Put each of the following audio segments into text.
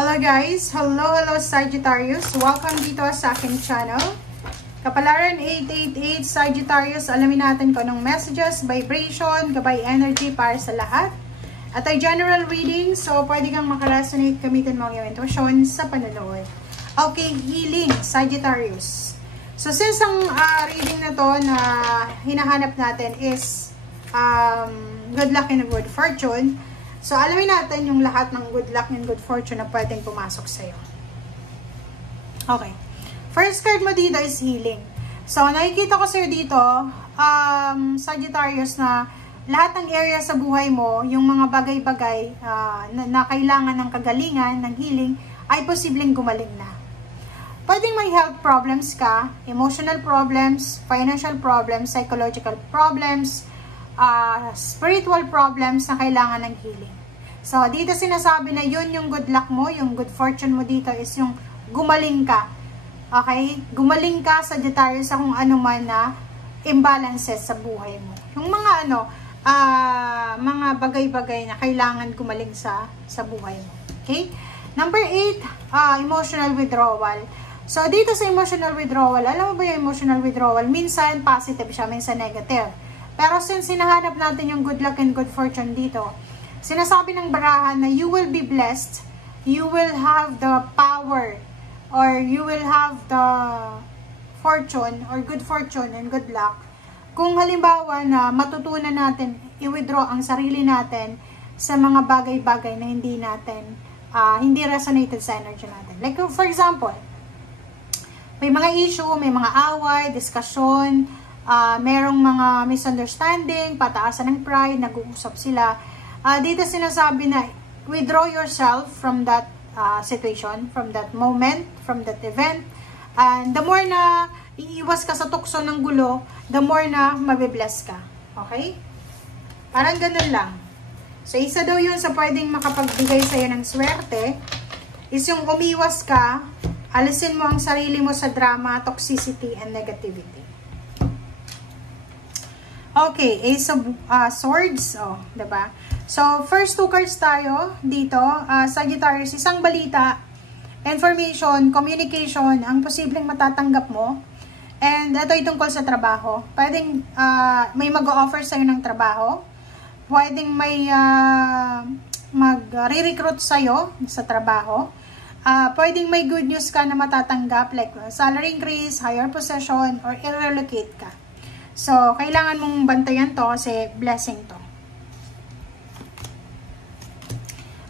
Hello guys! Hello Sagittarius! Welcome dito sa aking channel. Kapalaran 888 Sagittarius, alamin natin kung anong messages, vibration, gabay energy para sa lahat. At ay general reading, so pwede kang makaresonate, gamitin mo ang iyong intuition sa panonood. Okay, healing Sagittarius. So since ang reading na to na hinahanap natin is good luck and good fortune, so alamin natin yung lahat ng good luck and good fortune na pwedeng pumasok sa'yo. Okay. First card mo dito is healing. So nakikita ko sa'yo dito, Sagittarius, na lahat ng area sa buhay mo, yung mga bagay-bagay na kailangan ng kagalingan, ng healing, ay posibleng gumaling na. Pwedeng may health problems ka, emotional problems, financial problems, psychological problems, spiritual problems na kailangan ng healing. So, dito sinasabi na yun yung good luck mo, yung good fortune mo dito is yung gumaling ka. Okay? Gumaling ka, Sagittarius, sa kung ano man na imbalances sa buhay mo. Yung mga mga bagay-bagay na kailangan gumaling sa buhay mo. Okay? Number 8, emotional withdrawal. So, dito sa emotional withdrawal, alam mo ba yung emotional withdrawal? Minsan positive siya, minsan negative. Pero since sinahanap natin yung good luck and good fortune dito, sinasabi ng barahan na you will be blessed, you will have the power, or you will have the fortune, or good fortune and good luck, kung halimbawa na matutunan natin i-withdraw ang sarili natin sa mga bagay-bagay na hindi resonated sa energy natin. Like for example, may mga issue, may mga away, diskusyon, merong mga misunderstanding, pataasan ng pride, nag-uusap sila. Dito sinasabi na withdraw yourself from that situation, from that moment, from that event. And the more na iiwas ka sa tukso ng gulo, the more na mabibless ka. Okay? Parang ganun lang. So, isa daw yun sa pwedeng makapagbigay sa'yo ng swerte is yung umiwas ka, alisin mo ang sarili mo sa drama, toxicity, and negativity. Okay, Ace of Swords, diba? So, first two cards tayo dito, Sagittarius, isang balita, information, communication, ang posibleng matatanggap mo. And ito ay tungkol sa trabaho. Pwedeng may mag-o-offer sa'yo ng trabaho. Pwedeng may mag-re-recruit sa'yo sa trabaho. Pwedeng may good news ka na matatanggap, like salary increase, higher position, or i-relocate ka. So, kailangan mong bantayan to kasi blessing to.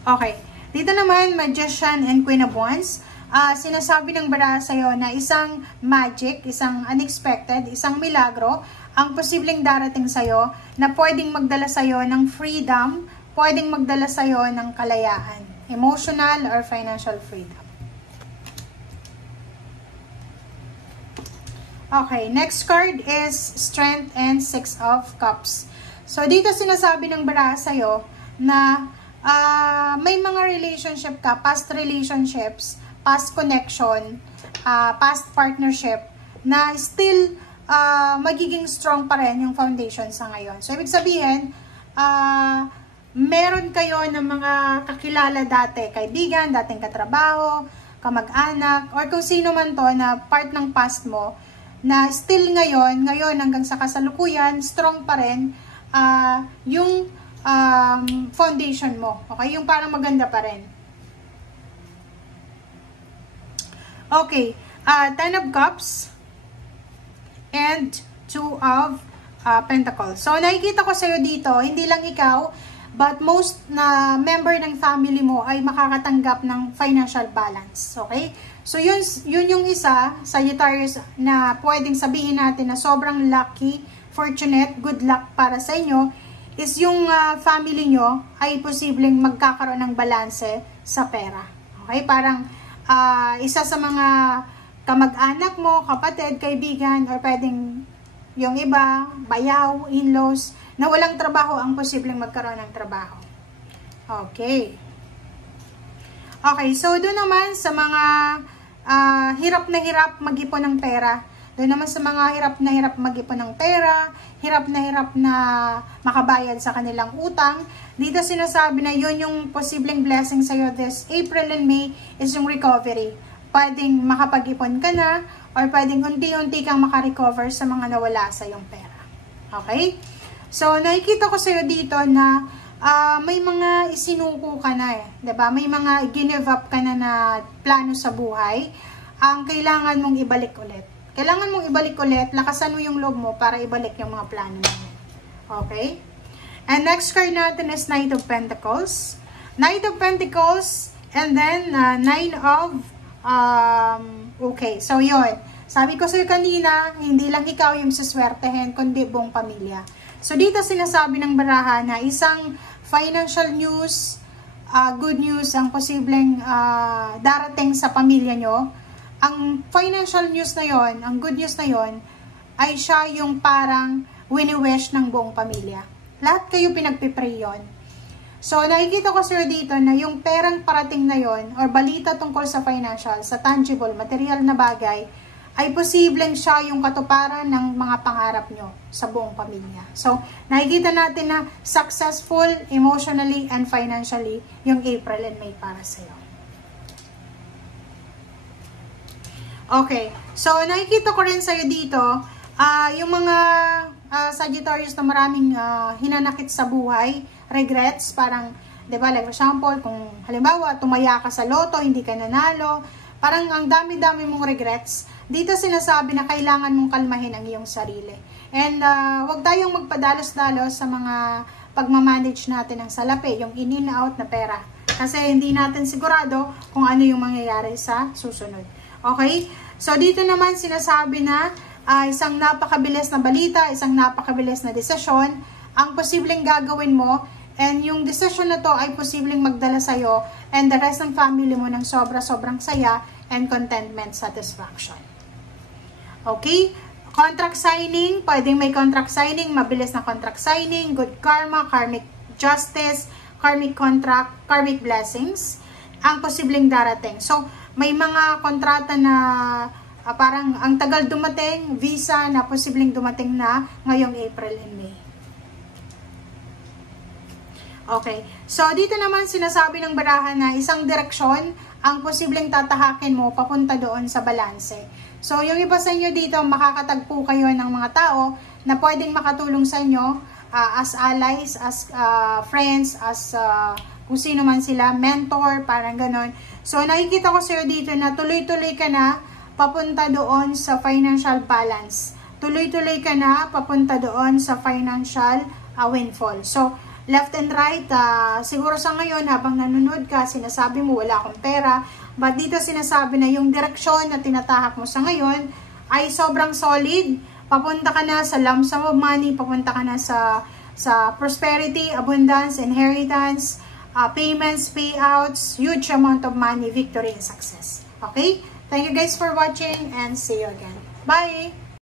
Okay. Dito naman, Magician and Queen of Wands. Sinasabi ng baraha sa'yo na isang magic, isang unexpected, isang milagro, ang posibleng darating sa'yo na pwedeng magdala sa'yo ng freedom, pwedeng magdala sa'yo ng kalayaan, emotional or financial freedom. Okay, next card is Strength and Six of Cups. So, dito sinasabi ng baraha sa'yo na may mga relationship ka, past relationships, past connection, past partnership, na still magiging strong pa rin yung foundation sa ngayon. So, ibig sabihin, meron kayo ng mga kakilala dati, kaibigan, dating katrabaho, kamag-anak, or kung sino man to na part ng past mo, na still ngayon hanggang sa kasalukuyan, strong pa rin yung foundation mo. Okay? Yung parang maganda pa rin. Okay. Ten of Cups and Two of Pentacles. So, nakikita ko sa'yo dito, hindi lang ikaw, but most na member ng family mo ay makakatanggap ng financial balance. Okay? So, yun yung isa, Sagittarius, na pwedeng sabihin natin na sobrang lucky, fortunate, good luck para sa inyo, is yung family nyo ay posibleng magkakaroon ng balanse sa pera. Okay? Parang isa sa mga kamag-anak mo, kapatid, kaibigan, or pwedeng yung iba, bayaw, in-laws, na walang trabaho ang posibleng magkaroon ng trabaho. Okay. Okay, so doon naman sa mga hirap na hirap mag-ipon ng pera. Doon naman sa mga hirap mag-ipon ng pera, hirap na makabayad sa kanilang utang, dito sinasabi na yun yung posibleng blessing sa'yo this April and May is yung recovery. Pwedeng makapag-ipon ka na, or pwedeng unti-unti kang makarecover sa mga nawala sa iyong pera. Okay? So, nakikita ko sa'yo dito na may mga isinuko ka na eh. 'Di ba? May mga give up ka na plano sa buhay. Ang kailangan mong ibalik ulit. Kailangan mong ibalik ulit, lakasan mo yung loob mo para ibalik yung mga plano mo. Okay? And next card natin is Knight of Pentacles. Knight of Pentacles, and then Nine of okay, so yun. Sabi ko sa'yo kanina, hindi lang ikaw yung suswertehin, kundi buong pamilya. So dito sinasabi ng baraha na isang financial news, good news ang posibleng darating sa pamilya nyo. Ang financial news na yon, ang good news na yon, ay siya yung parang wini-wish ng buong pamilya. Lahat kayo pinagpipray yon. So, nakikita ko sir dito na yung perang parating na yon or balita tungkol sa financial, sa tangible, material na bagay, ay posibleng siya yung katuparan ng mga pangarap nyo sa buong pamilya. So, nakikita natin na successful emotionally and financially yung April and May para sa'yo. Okay. So, nakikita ko rin sa'yo dito, yung mga Sagittarius na maraming hinanakit sa buhay, regrets, parang, di ba, like for example, kung halimbawa, tumaya ka sa loto, hindi ka nanalo, parang ang dami-dami mong regrets, dito sinasabi na kailangan mong kalmahin ang iyong sarili. And wag tayong magpadalos-dalos sa mga pagmamanage natin ng salapi, yung in-out na pera. Kasi hindi natin sigurado kung ano yung mangyayari sa susunod. Okay? So, dito naman sinasabi na isang napakabilis na balita, isang napakabilis na desisyon, ang posibleng gagawin mo, and yung decision na to ay posibleng magdala sa'yo and the rest ng family mo ng sobra-sobrang saya and contentment, satisfaction. Okay? Contract signing, pwedeng may contract signing, mabilis na contract signing, good karma, karmic justice, karmic contract, karmic blessings, ang posibleng darating. So, may mga kontrata na parang ang tagal dumating, visa na posibleng dumating na ngayong April and May. Okay. So, dito naman sinasabi ng baraha na isang direksyon ang posibleng tatahakin mo papunta doon sa balanse. So, yung iba sa inyo dito, makakatagpo kayo ng mga tao na pwedeng makatulong sa inyo as allies, as friends, as kung sino man sila, mentor, parang ganon. So, nakikita ko sa'yo dito na tuloy-tuloy ka na papunta doon sa financial balance. Tuloy-tuloy ka na papunta doon sa financial windfall. So, left and right, siguro sa ngayon habang nanonood ka, sinasabi mo wala akong pera, but dito sinasabi na yung direksyon na tinatahak mo sa ngayon ay sobrang solid. Papunta ka na sa lump sum of money, papunta ka na sa prosperity, abundance, inheritance, payments, payouts, huge amount of money, victory, and success. Okay? Thank you guys for watching and see you again. Bye!